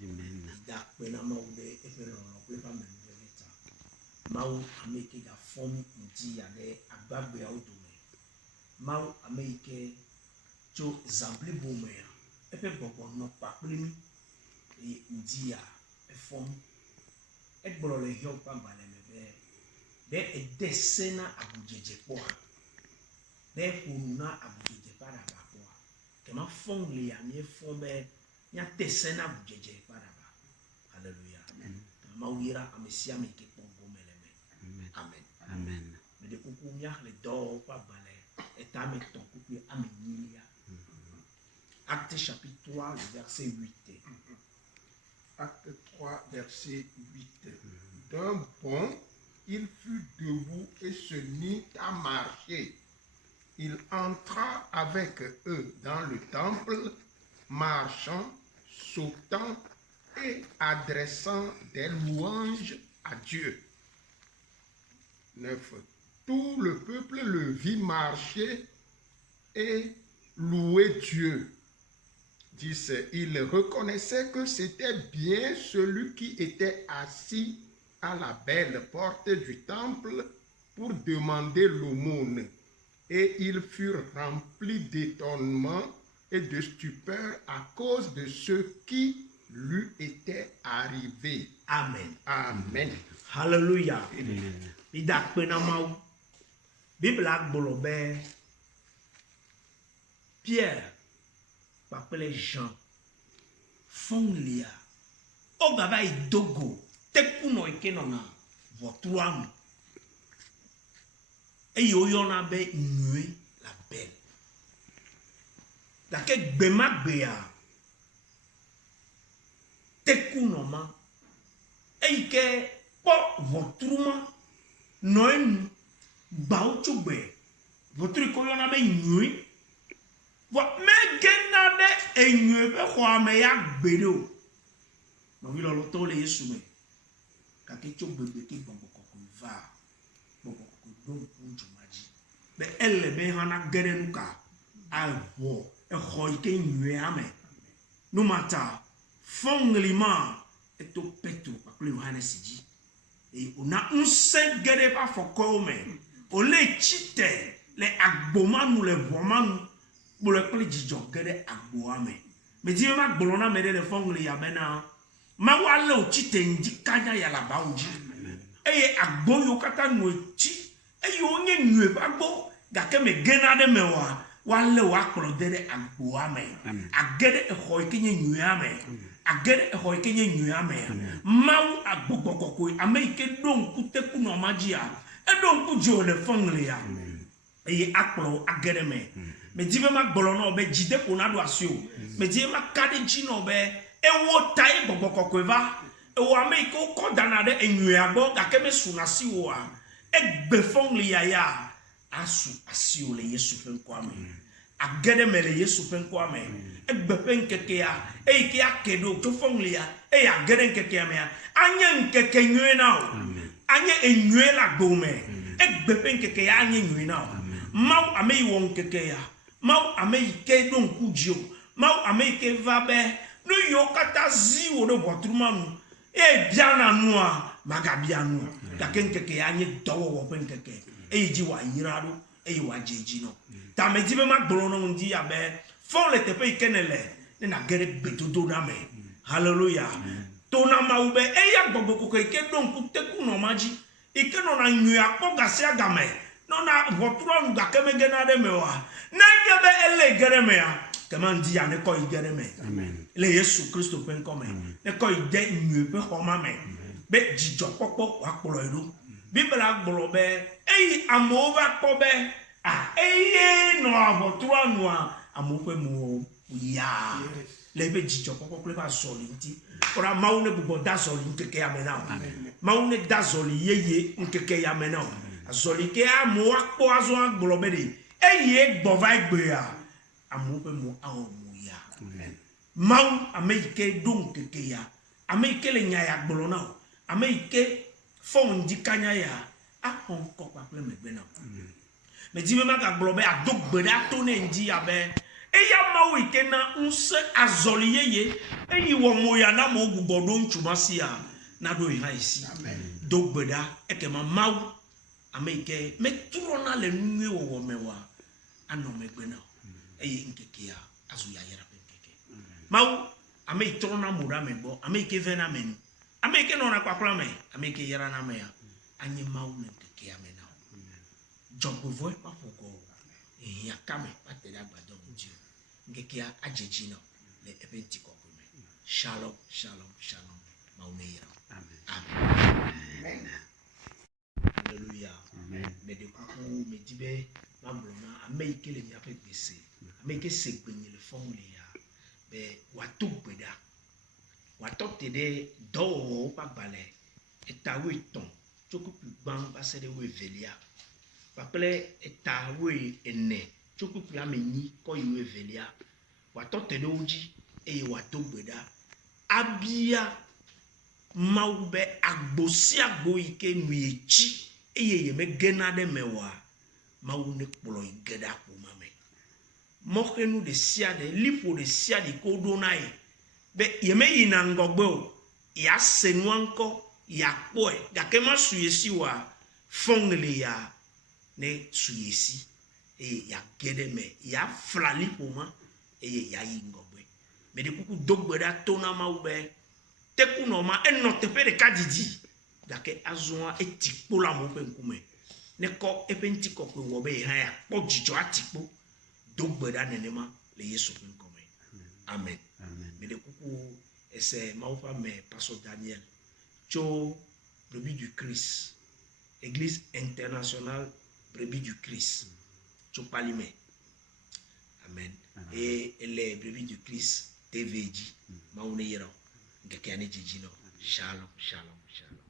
Amen. Da pena mau de epero no plepa me veleta. Mau ameke da form nti ya de agbagbe audume. Mau ameke cho zambli bome ya. Epe bobo no paklimi e nti ya e form e gboro le hio pa bale mebe. De e desena abujeje poa. De hununa abujeje para bapoa. Kema form le ya mi form be nya desena abujeje para ba. Hallelujah. Amen. Mawira amesia me ke pongo meleme. Amen. Amen. Amen. Me de kuku mia le do pa bale eta me ton kuku amenilia. Acte chapitre 3 le verset 8. Acte 3 verset 8. D'un bond, il fut debout et se mit à marcher. Il entra avec eux dans le temple, marchant, sautant et adressant des louanges à Dieu. 9. Tout le peuple le vit marcher et louer Dieu. 10. Il reconnaissait que c'était bien celui qui était assis à la belle porte du temple pour demander l'aumône. Et ils furent remplis d'étonnement et de stupeur à cause de ce qui lui était arrivé. Amen. Amen. Hallelujah. Amen. Bida pena mau. Bible agbolobe Pierre papele Jean Fonglia Ogaba idogo tekuno ikenona votruam eyoyona be nue la belle. Dake gbema gbea tekunoma eike po votruma noenu bauchugbe votru koyona be nue vo megena de enue be khoame ya gbedo no vilo lo to le yesu me ka ke chogbe ke bombo ko va bombo ko don punju maji be elle be hana gerenu ka avo e khoi ke nue ame no mata fonglima eto petro pa ple yohane siji e ona unse gere pa foko me o le chite le agbomanu le vomanu bole ple jijo gere agbo ame me di ma gbolona me de fongli ya bena ma wale o chite ndikanya ya la bauji eye agbo yo kata no chi eye onye nue agbo ga ke me gena de me wale wa kpro de agbo ame agere e hoy kenye nue ame agere e hoy kenye nue ame mau agbogokoko ame ike don kuteku no magia e don ku jo le fongli ya eye akpro agere me me di ma gbolo be jide ko na do asio me di ma kade ji no be e wo tai gbogokoko va e wo ame ko ko dana de enwe agbo ga ke me sunasi wo a e gbe fongli ya asu asio le yesu fen ko ame agede me le yesu fen ko ame e gbe fen keke ya e ke akedo to fongli ya e agede keke ame ya anya nkeke nwe na o anya enwe la gbo me e gbe fen keke ya anya nwe na o mau ame won keke ya mau ame ike don kujio mau ame ike vabe no yo kata zi wo do botrumanu e biana noa magabia noa da kenkeke anye dowo wo penkeke e ji wa yirado e wa jeji no ta me jibe ma gboro no ndi ya be fon le tepe ikenele ne na gere bedodo na me hallelujah to na maube e ya gbogbo ko ike don ku teku no maji ike no na nyu akpoga si agame no na votron ga kemege na de mewa na yebe ele gere me ya kemandi ya ne ko igere me Amen. le yesu kristo pen ko me ne ko ide nyu pe homa me be jijo popo wa kporo iru bible agboro be eyi amova ko be eye no votron wa amope mu ya le be jijo popo pe ba soli nti ora maune bubo da soli nkeke ya me na maune da soli yeye nkeke ya me na azoli ke amu akpo azo agboro be de eye gbova egbe ya amope mu aomu ya mau ameike don keke ya ameike le nya ya gboro na ameike fon dikanya ya akon ko pa ple megbe na me di me ma ga gboro be adogbe da to ne ndi ya be eya mawu ikena unse azoliye eyi wo moya na mo gugodo nchumasia na do iha isi dogbeda ekema mawu ameke metrona le nwe wo mewa ano megbena eyi nkeke ya azu ya yera nkeke mawu ame trona mura mebo ameke vena menu ameke nona kwakla me ameke yera na me ya anye mawu nkeke ya mena jogo voe pa fogo ya kame patela gbado ndio ngeke ya ajeji no le epenti ko me shalom shalom shalom mawu yera amen amen hallelujah amen me de kuku me dibe mambrona ameke le ya pe gbese ameke segbenye le formule ya be wato gbeda wato tede do pa gbale etawe ton chokupu gban ba se de we velia paple etawe ene chokupu ameni ko iwe velia wato tede oji e wato gbeda abia maube agbosi agbo ike nuechi eye me gena de mewa mawu ne kpolo igeda ko mame mokenu de sia de lipo de sia de kodo nai be yeme yina ngogbe o ya senu anko ya poe ya kema suyesi wa fongle ya ne suyesi ya gede me ya fla lipo ma ya yi ngogbe me de kuku dogbeda tona maube teku no ma eno tepe de kadidi dake azwa etikpo la mo pe nkume ne ko epenti ko pe wo be ha ya po jijo atikpo dogbeda nenema le Yesu pe nkome amen amen me de kuku ese maupa me pastor Daniel cho Brebis du Christ Église internationale Brebis du Christ cho palime amen et les Brebis du Christ TVG maune yero ngeke ane jijino shalom shalom shalom